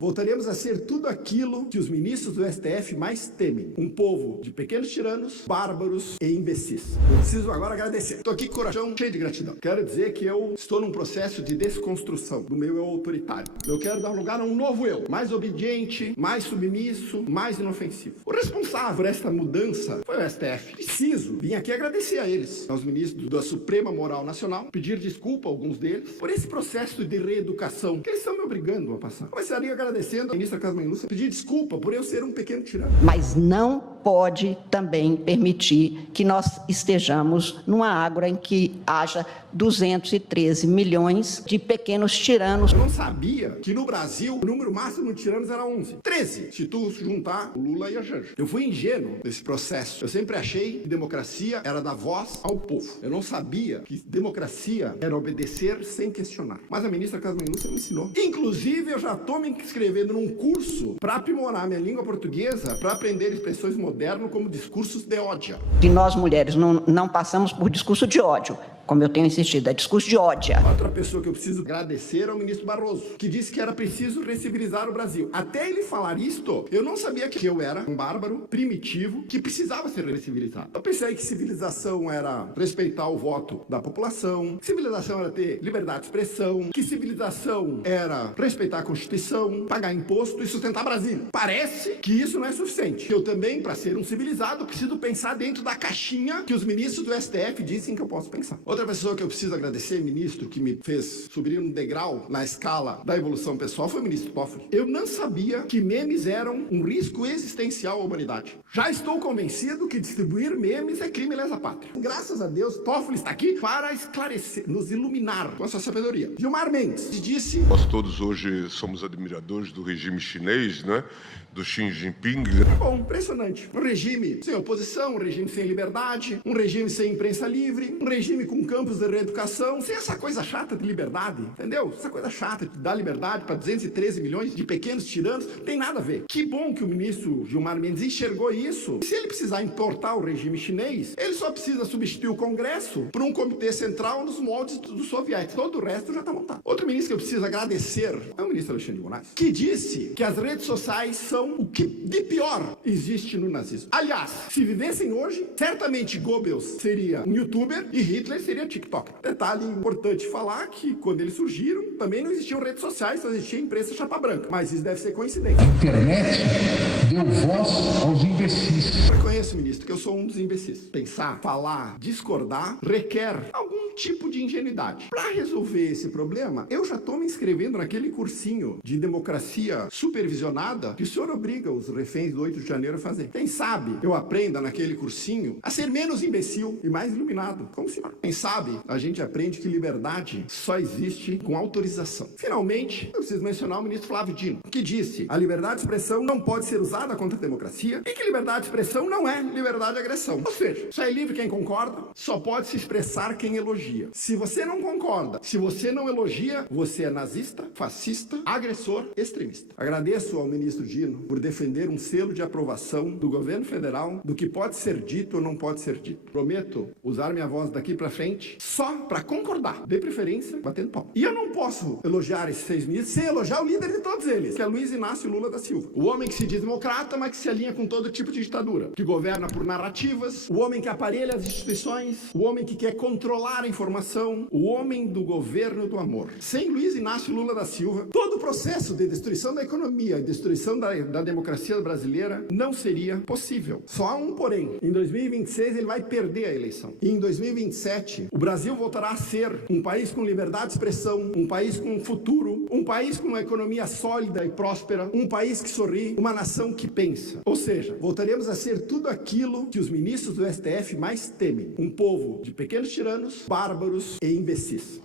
Voltaremos a ser tudo aquilo que os ministros do STF mais temem. Um povo de pequenos tiranos, bárbaros e imbecis. Eu preciso agora agradecer. Estou aqui com o coração cheio de gratidão. Quero dizer que eu estou num processo de desconstrução do meu eu autoritário. Eu quero dar lugar a um novo eu, mais obediente, mais submisso, mais inofensivo. O responsável por esta mudança foi o STF. Preciso vir aqui agradecer a eles, aos ministros da Suprema Moral Nacional, pedir desculpa a alguns deles por esse processo de reeducação que eles estão me obrigando a passar. Começaria agradecendo a ministra Carmen Lúcia, pedir desculpa por eu ser um pequeno tirano. Mas não pode também permitir que nós estejamos numa água em que haja 213 milhões de pequenos tiranos. Eu não sabia que no Brasil o número máximo de tiranos era 11. 13, se tu juntar o Lula e a Janja. Eu fui ingênuo nesse processo. Eu sempre achei que democracia era dar voz ao povo. Eu não sabia que democracia era obedecer sem questionar. Mas a ministra Carmen Lúcia me ensinou. Inclusive, eu já estou me inscrevendo num curso para aprimorar minha língua portuguesa, para aprender expressões modernas como discursos de ódio. E nós, mulheres, não passamos por discurso de ódio, como eu tenho insistido, é discurso de ódio. Outra pessoa que eu preciso agradecer é o ministro Barroso, que disse que era preciso recivilizar o Brasil. Até ele falar isto, eu não sabia que eu era um bárbaro primitivo que precisava ser recivilizado. Eu pensei que civilização era respeitar o voto da população, que civilização era ter liberdade de expressão, que civilização era respeitar a Constituição, pagar imposto e sustentar Brasília. Parece que isso não é suficiente. Eu também, para ser um civilizado, preciso pensar dentro da caixinha que os ministros do STF dizem que eu posso pensar. Outra pessoa que eu preciso agradecer, ministro, que me fez subir um degrau na escala da evolução pessoal, foi o ministro Toffoli. Eu não sabia que memes eram um risco existencial à humanidade. Já estou convencido que distribuir memes é crime lesa pátria. Graças a Deus, Toffoli está aqui para esclarecer, nos iluminar com a sua sabedoria. Gilmar Mendes disse... Nós todos hoje somos admiradores do regime chinês, né? Do Xi Jinping. Bom, impressionante. Um regime sem oposição, um regime sem liberdade, um regime sem imprensa livre, um regime com campos de reeducação, sem essa coisa chata de liberdade, entendeu? Essa coisa chata de dar liberdade para 213 milhões de pequenos tiranos, tem nada a ver. Que bom que o ministro Gilmar Mendes enxergou isso. E se ele precisar importar o regime chinês, ele só precisa substituir o Congresso por um comitê central nos moldes dos soviéticos. Todo o resto já está montado. Outro ministro que eu preciso agradecer é o ministro Alexandre de Moraes, que disse que as redes sociais são o que de pior existe no nazismo. Aliás, se vivessem hoje, certamente Goebbels seria um youtuber e Hitler seria TikTok. Detalhe importante falar que quando eles surgiram, também não existiam redes sociais, só existia imprensa chapa branca. Mas isso deve ser coincidência. A internet deu voz aos imbecis. Eu reconheço, ministro, que eu sou um dos imbecis. Pensar, falar, discordar requer algum tipo de ingenuidade. Para resolver esse problema, eu já estou me inscrevendo naquele cursinho de democracia supervisionada que o senhor obriga os reféns do 8 de janeiro a fazer. Quem sabe eu aprenda naquele cursinho a ser menos imbecil e mais iluminado, como se não. Quem sabe a gente aprende que liberdade só existe com autorização. Finalmente, eu preciso mencionar o ministro Flávio Dino, que disse: a liberdade de expressão não pode ser usada contra a democracia e que liberdade de expressão não é liberdade de agressão. Ou seja, só é livre quem concorda, só pode se expressar quem elogia. Se você não concorda, se você não elogia, você é nazista, fascista, agressor, extremista. Agradeço ao ministro Dino por defender um selo de aprovação do governo federal do que pode ser dito ou não pode ser dito. Prometo usar minha voz daqui para frente só para concordar, de preferência batendo pau. E eu não posso elogiar esses 6 ministros sem elogiar o líder de todos eles, que é Luiz Inácio Lula da Silva. O homem que se diz democrata, mas que se alinha com todo tipo de ditadura, que governa por narrativas, o homem que aparelha as instituições, o homem que quer controlar a informação, o homem do governo do amor. Sem Luiz Inácio Lula da Silva, todo o processo de destruição da economia e destruição da democracia brasileira não seria possível. Só há um porém. Em 2026 ele vai perder a eleição. E em 2027 o Brasil voltará a ser um país com liberdade de expressão, um país com futuro, um país com uma economia sólida e próspera, um país que sorri, uma nação que pensa. Ou seja, voltaremos a ser tudo aquilo que os ministros do STF mais temem. Um povo de pequenos tiranos, bárbaros e imbecis.